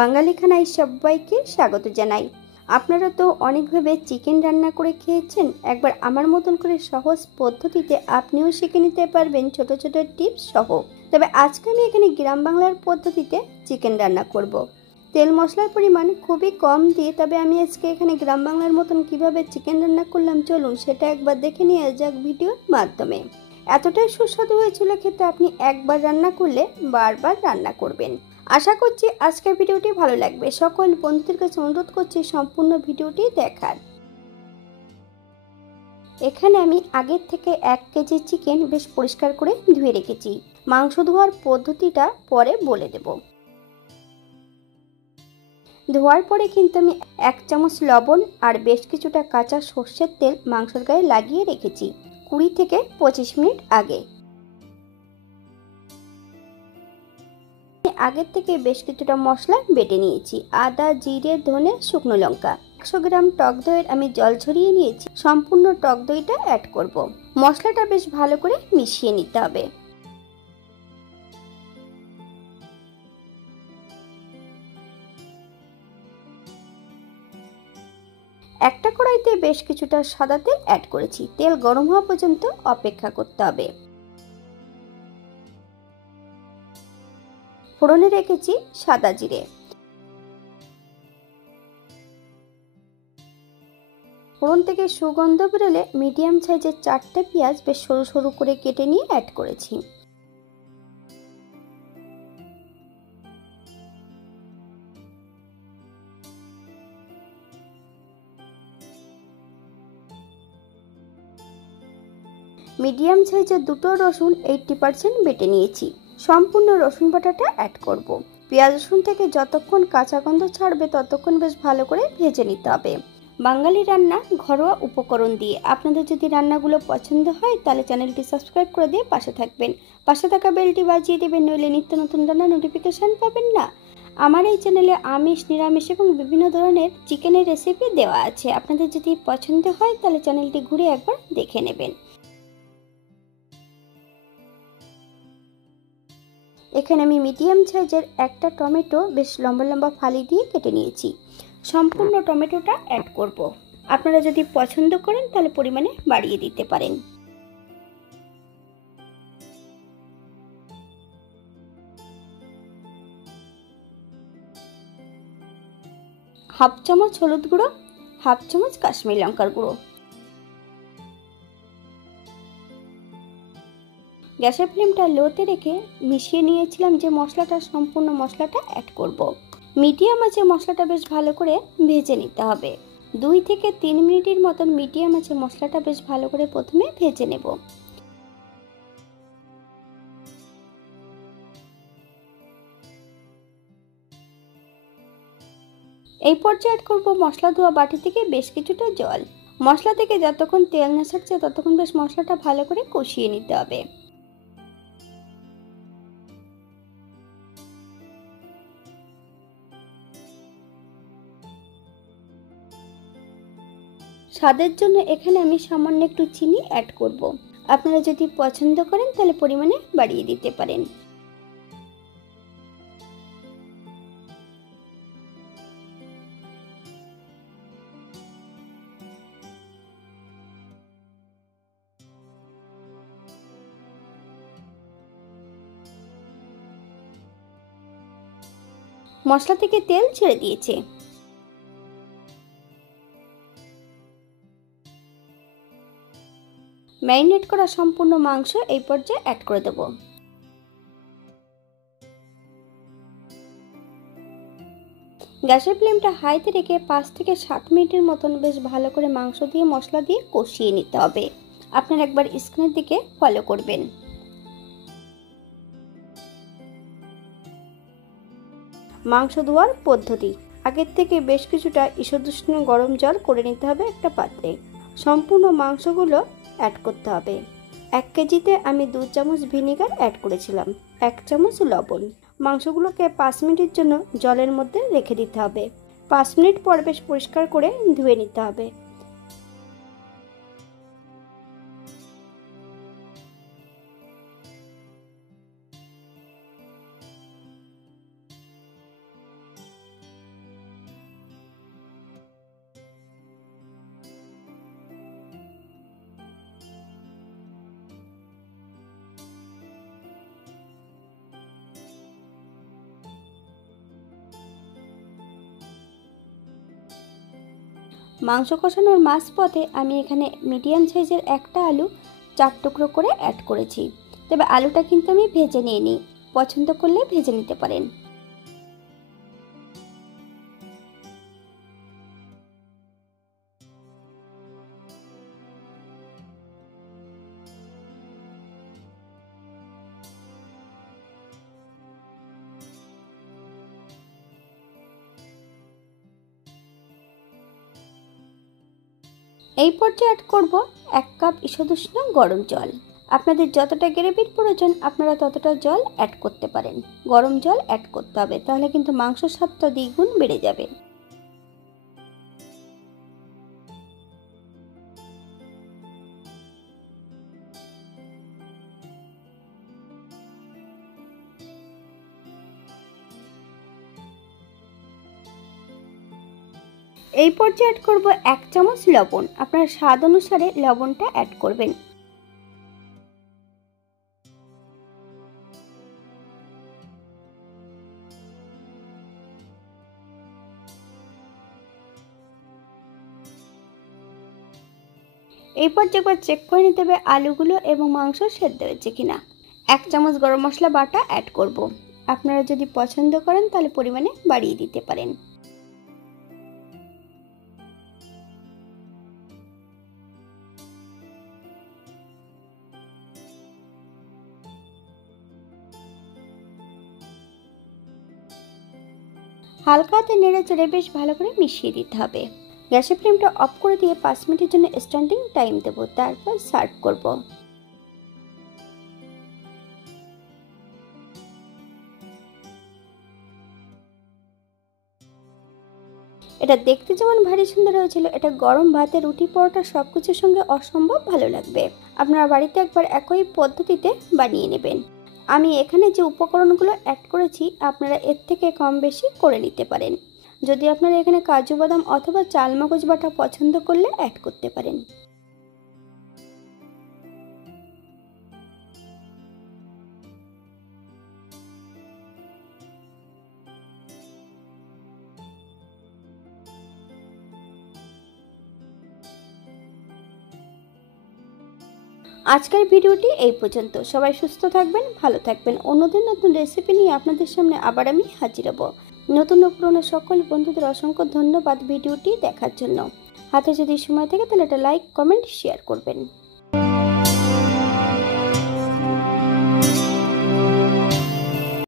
বাঙালি খানায় সবাইকে স্বাগত জানাই। আপনারা তো অনেকভাবে চিকেন রান্না করে খেয়েছেন। একবার আমার মতন করে সহজ পদ্ধতিতে আপনিও শিখে নিতে পারবেন ছোট ছোট টিপস সহ। তবে আজকে আমি এখানে গ্রাম বাংলার পদ্ধতিতে চিকেন রান্না করব। তেল মশলার পরিমাণ খুবই কম দিয়ে তবে আমি আজকে এখানে গ্রাম বাংলার মতন কিভাবে চিকেন রান্না করলাম চলুন সেটা একবার দেখে নিয়ে যাক ভিডিওর মাধ্যমে। এতটাই সুস্বাদু হয়েছিল খেতে, আপনি একবার রান্না করলে বারবার রান্না করবেন। আশা করছি আজকের ভিডিওটি ভালো লাগবে। সকল বন্ধুদের কাছে অনুরোধ করছি সম্পূর্ণ ভিডিওটি দেখার। এখানে আমি আগের থেকে 1 কেজি চিকেন বেশ পরিষ্কার করে ধুয়ে রেখেছি। মাংস ধোয়ার পদ্ধতিটা পরে বলে দেব। ধোয়ার পরে কিন্তু আমি 1 চামচ লবণ আর বেশ কিছুটা কাঁচা সর্ষের তেল মাংসের গায়ে লাগিয়ে রেখেছি 20 থেকে 25 মিনিট আগে। আগের থেকে বেশ কিছুটা মশলা বেটে নিয়েছি। আদা, জিরে, ধনে, শুকনো লঙ্কা। 100 গ্রাম টক দইয়ের আমি জল ঝরিয়ে নিয়েছি। সম্পূর্ণ টক দইটা অ্যাড করব। মশলাটা বেশ ভালো করে মিশিয়ে নিতে হবে। একটা কড়াইতে বেশ কিছুটা সাদা তেল অ্যাড করেছি। তেল গরম হওয়া পর্যন্ত অপেক্ষা করতে হবে। ফোড়নে রেখেছি সাদা জিরে। ফোড়ন থেকে সুগন্ধ বেরোলে মিডিয়াম সাইজের 4টে পেঁয়াজ বেশ সরু সরু করে কেটে নিয়ে অ্যাড করেছি। মিডিয়াম সাইজের 2টো রসুন 80% বেটে নিয়েছি। সম্পূর্ণ রসুন বাটাটা অ্যাড করব। পেঁয়াজ রসুন থেকে যতক্ষণ কাঁচা গন্ধ ছাড়বে ততক্ষণ বেশ ভালো করে ভেজে নিতে হবে। বাঙালি রান্না ঘরোয়া উপকরণ দিয়ে। আপনাদের যদি রান্নাগুলো পছন্দ হয় তাহলে চ্যানেলটি সাবস্ক্রাইব করে দিয়ে পাশে থাকবেন। পাশে থাকা বেলটি বাজিয়ে দেবেন, নইলে নিত্য নতুন রান্নার নোটিফিকেশন পাবেন না। আমার এই চ্যানেলে আমিষ, নিরামিষ এবং বিভিন্ন ধরনের চিকেনের রেসিপি দেওয়া আছে। আপনাদের যদি পছন্দ হয় তাহলে চ্যানেলটি ঘুরে একবার দেখে নেবেন। এখানে আমি মিডিয়াম সাইজের একটা টমেটো বেশ লম্বা লম্বা ফালি দিয়ে কেটে নিয়েছি। সম্পূর্ণ টমেটোটা অ্যাড করব। আপনারা যদি পছন্দ করেন তাহলে পরিমাণে বাড়িয়ে দিতে পারেন। হাফ চামচ হলুদ গুঁড়ো, হাফ চামচ কাশ্মীরি লঙ্কার গুঁড়ো। গ্যাসের ফ্লেমটা লোতে রেখে মিশিয়ে নিয়েছিলাম যে মশলাটা, সম্পূর্ণ মশলাটা অ্যাড করব। মিডিয়াম আঁচে মশলাটা বেশ ভালো করে ভেজে নিতে হবে। 2 থেকে 3 মিনিটের মতন মিডিয়াম আঁচে মশলাটা বেশ ভালো করে প্রথমে ভেজে নেব। এই পর্যায়ে অ্যাড করব মশলা ধোয়া বাটি থেকে বেশ কিছুটা জল। মশলা থেকে যতক্ষণ তেল না ছাড়ছে ততক্ষণ বেশ মশলাটা ভালো করে কষিয়ে নিতে হবে। স্বাদের জন্য এখানে আমি সামান্য একটু চিনি অ্যাড করব। আপনারা যদি পছন্দ করেন তাহলে পরিমাণে বাড়িয়ে দিতে পারেন। মশলা থেকে তেল ছেড়ে দিয়েছে। ম্যারিনেট করা সম্পূর্ণ মাংস এই পর্যায়ে অ্যাড করে দেব। গ্যাসের ফ্লেমটা হাইতে রেখে 5 থেকে 7 মিনিটের মতন বেশ ভালো করে মাংস দিয়ে মশলা দিয়ে কষিয়ে নিতে হবে। আপনারা একবার স্ক্রিনের দিকে ফলো করবেন। মাংস ধোয়ার পদ্ধতি। আগের থেকে বেশ কিছুটা ঈষদুষ্ণ গরম জল করে নিতে হবে একটা পাত্রে। সম্পূর্ণ মাংসগুলো অ্যাড করতে হবে। 1 কেজিতে আমি 2 চামচ ভিনেগার অ্যাড করেছিলাম, 1 চামচ লবণ। মাংসগুলোকে 5 মিনিটের জন্য জলের মধ্যে রেখে দিতে হবে। 5 মিনিট পর বেশ পরিষ্কার করে ধুয়ে নিতে হবে। মাংস কষানোর মাঝপথে আমি এখানে মিডিয়াম সাইজের একটা আলু 4 টুকরো করে অ্যাড করেছি। তবে আলুটা কিন্তু আমি ভেজে নিইনি, পছন্দ করলে ভেজে নিতে পারেন। এই পর্যায়ে অ্যাড করব 1 কাপ ঈষদুষ্ণ গরম জল। আপনাদের যতটা গ্রেভির প্রয়োজন আপনারা ততটা জল অ্যাড করতে পারেন। গরম জল অ্যাড করতে হবে, তাহলে কিন্তু মাংসের স্বাদটা দ্বিগুণ বেড়ে যাবে। এই পর্যায়ে অ্যাড করব 1 চামচ লবণ। আপনার স্বাদ অনুসারে লবণটা অ্যাড করবেন। এই পর্যায়ে একবার চেক করে নিতে হবে আলুগুলো এবং মাংস সেদ্ধ হয়েছে কিনা। 1 চামচ গরম মশলা বাটা অ্যাড করব। আপনারা যদি পছন্দ করেন তাহলে পরিমাণে বাড়িয়ে দিতে পারেন। হালকা হাতে নেড়ে চেড়ে বেশ ভালো করে মিশিয়ে দিতে হবে। গ্যাসের ফ্লেমটা অফ করে দিয়ে 5 মিনিটের জন্য স্ট্যান্ডিং টাইম দেব, তারপর সার্ভ করব। এটা দেখতে যেমন ভারী সুন্দর হয়েছিল, এটা গরম ভাতে, রুটি, পরোটা সবকিছুর সঙ্গে অসম্ভব ভালো লাগবে। আপনারা বাড়িতে একবার একই পদ্ধতিতে বানিয়ে নেবেন। আমি এখানে যে উপকরণগুলো অ্যাড করেছি আপনারা এর থেকে কম বেশি করে নিতে পারেন। যদি আপনারা এখানে কাজু বাদাম অথবা চালমগজ বাটা পছন্দ করলে অ্যাড করতে পারেন। আজকের ভিডিওটি এই পর্যন্ত। সবাই সুস্থ থাকবেন, ভালো থাকবেন। অন্যদিন নতুন রেসিপি নিয়ে আপনাদের সামনে আবার আমি হাজির হব। নতুন ও পুরনো সকল বন্ধুদের অসংখ্য ধন্যবাদ ভিডিওটি দেখার জন্য। হাতে যদি সময় থাকে তাহলে একটা লাইক, কমেন্ট, শেয়ার করবেন।